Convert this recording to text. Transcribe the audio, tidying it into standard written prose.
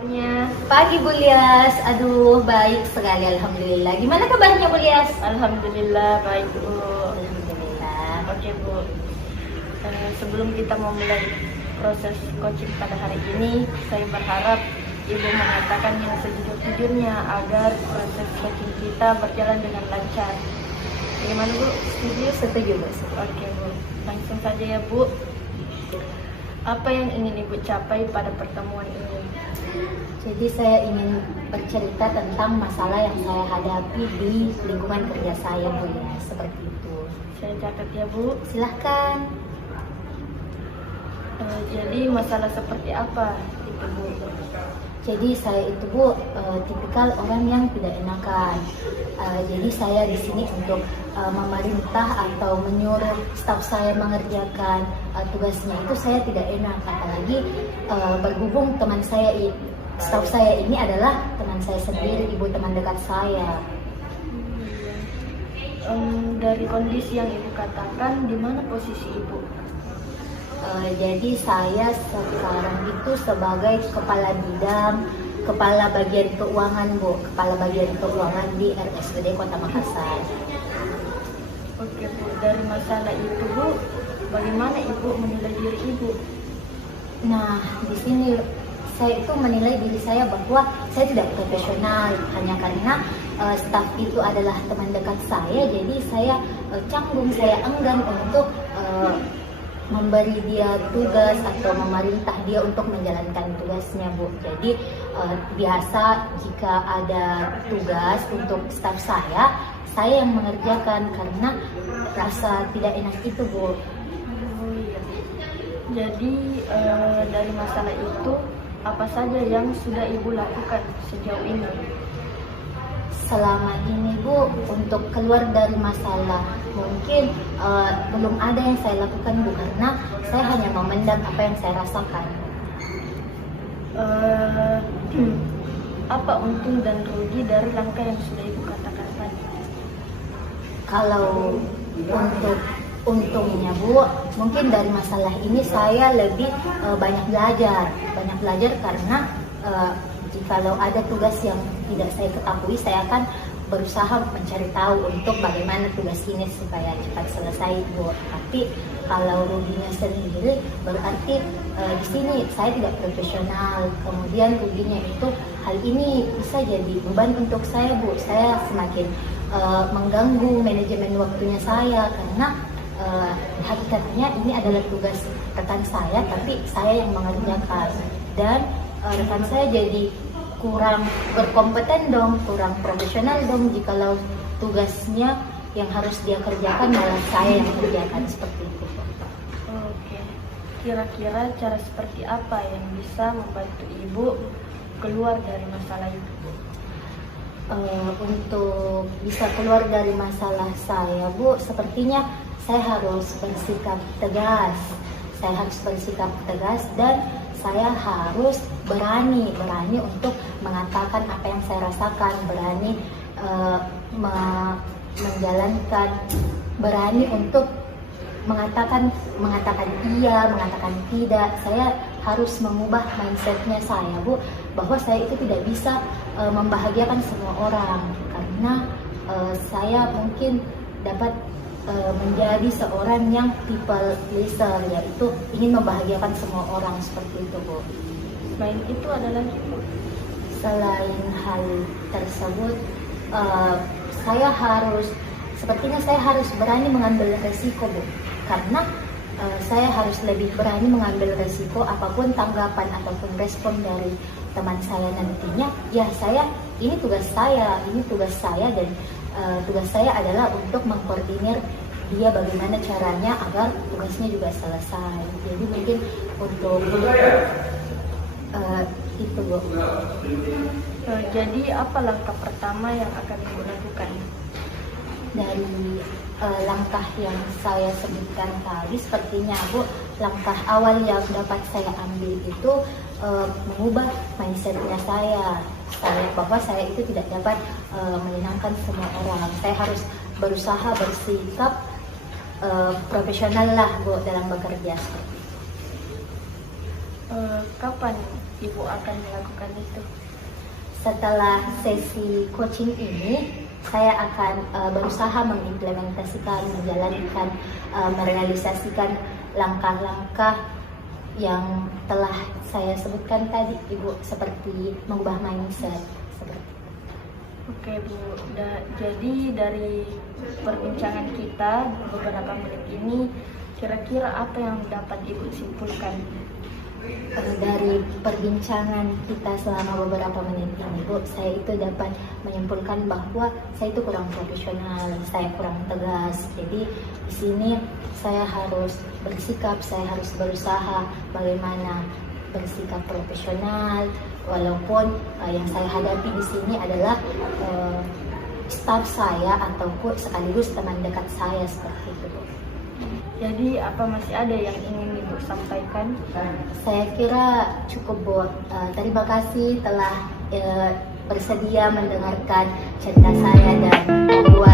kabarnya? Pagi Bu Lias, aduh baik sekali alhamdulillah. Gimana kabarnya Bu Lias? Alhamdulillah baik Bu. Alhamdulillah. Oke Bu, sebelum kita memulai proses coaching pada hari ini, saya berharap Ibu mengatakan yang sejujur-jujurnya agar proses coaching kita berjalan dengan lancar. Bagaimana Bu? Setuju? Setuju Bu. Oke Bu, langsung saja ya Bu. Apa yang ingin Ibu capai pada pertemuan ini? Jadi saya ingin bercerita tentang masalah yang saya hadapi di lingkungan kerja saya Bu Lias, seperti itu. Saya catat ya Bu. Silahkan. Jadi masalah seperti apa itu Bu? Jadi saya itu Bu tipikal orang yang tidak enakan. Jadi saya di sini untuk memerintah atau menyuruh staf saya mengerjakan tugasnya itu saya tidak enak. Apalagi berhubung staf saya ini adalah teman saya sendiri, ibu teman dekat saya. Dari kondisi yang Ibu katakan, di mana posisi Ibu? Jadi saya sekarang itu sebagai kepala bidang, kepala bagian keuangan Bu, kepala bagian keuangan di RSUD Kota Makassar. Oke Bu, dari masalah itu Bu, bagaimana Ibu menilai diri Ibu? Nah, di sini saya itu menilai diri saya bahwa saya tidak profesional hanya karena staf itu adalah teman dekat saya, jadi saya canggung, saya enggan untuk memberi dia tugas atau memerintah dia untuk menjalankan tugasnya Bu. Jadi biasa jika ada tugas untuk staf saya yang mengerjakan karena rasa tidak enak itu Bu. Jadi dari masalah itu apa saja yang sudah Ibu lakukan sejauh ini? Selama ini Bu, untuk keluar dari masalah mungkin belum ada yang saya lakukan Bu, karena saya hanya memendam apa yang saya rasakan. Apa untung dan rugi dari langkah yang sudah Ibu katakan tadi? Kalau untuk untungnya Bu, mungkin dari masalah ini saya lebih banyak belajar karena jikalau ada tugas yang tidak saya ketahui, saya akan berusaha mencari tahu untuk bagaimana tugas ini supaya cepat selesai Bu. Tapi kalau ruginya sendiri berarti di sini saya tidak profesional. Kemudian ruginya itu hal ini bisa jadi beban untuk saya Bu. Saya semakin mengganggu manajemen waktunya saya karena hakikatnya ini adalah tugas rekan saya, tapi saya yang mengerjakan dan rekan saya jadi kurang berkompeten dong, kurang profesional dong jikalau tugasnya yang harus dia kerjakan malah saya yang kerjakan, seperti itu. Oke, kira-kira cara seperti apa yang bisa membantu Ibu keluar dari masalah itu? Untuk bisa keluar dari masalah saya Bu, sepertinya saya harus bersikap tegas. Dan saya harus berani untuk mengatakan apa yang saya rasakan, berani menjalankan, berani untuk mengatakan iya, mengatakan tidak. Saya harus mengubah mindsetnya saya Bu, bahwa saya itu tidak bisa membahagiakan semua orang, karena saya mungkin dapat menjadi seorang yang people pleaser, yaitu ingin membahagiakan semua orang, seperti itu Bu. Selain itu adalah Selain hal tersebut, sepertinya saya harus berani mengambil resiko Bu, karena saya harus lebih berani mengambil resiko apapun tanggapan ataupun respon dari teman saya nantinya. Ya ini tugas saya dan tugas saya adalah untuk mengkoordinir dia bagaimana caranya agar tugasnya juga selesai. Jadi mungkin untuk itu Bu. Jadi apa langkah pertama yang akan Ibu lakukan? Dari langkah yang saya sebutkan tadi, sepertinya Bu, langkah awal yang dapat saya ambil itu mengubah mindsetnya saya bahwa saya itu tidak dapat menyenangkan semua orang. Saya harus berusaha bersikap profesional lah Bu dalam bekerja. Kapan Ibu akan melakukan itu? Setelah sesi coaching ini, saya akan berusaha mengimplementasikan, menjalankan, merealisasikan langkah-langkah yang telah saya sebutkan tadi, Ibu, seperti mengubah mindset. Seperti Oke Bu, jadi dari perbincangan kita beberapa menit ini, kira-kira apa yang dapat Ibu simpulkan? Dari perbincangan kita selama beberapa menit ini, Bu, saya itu dapat menyimpulkan bahwa saya itu kurang profesional, saya kurang tegas. Jadi di sini saya harus bersikap, saya harus berusaha bagaimana bersikap profesional, walaupun yang saya hadapi di sini adalah staf saya ataupun sekaligus teman dekat saya seperti itu, Bu. Jadi apa masih ada yang ingin Ibu sampaikan? Saya kira cukup, Bu. Terima kasih telah bersedia mendengarkan cerita saya dan membuat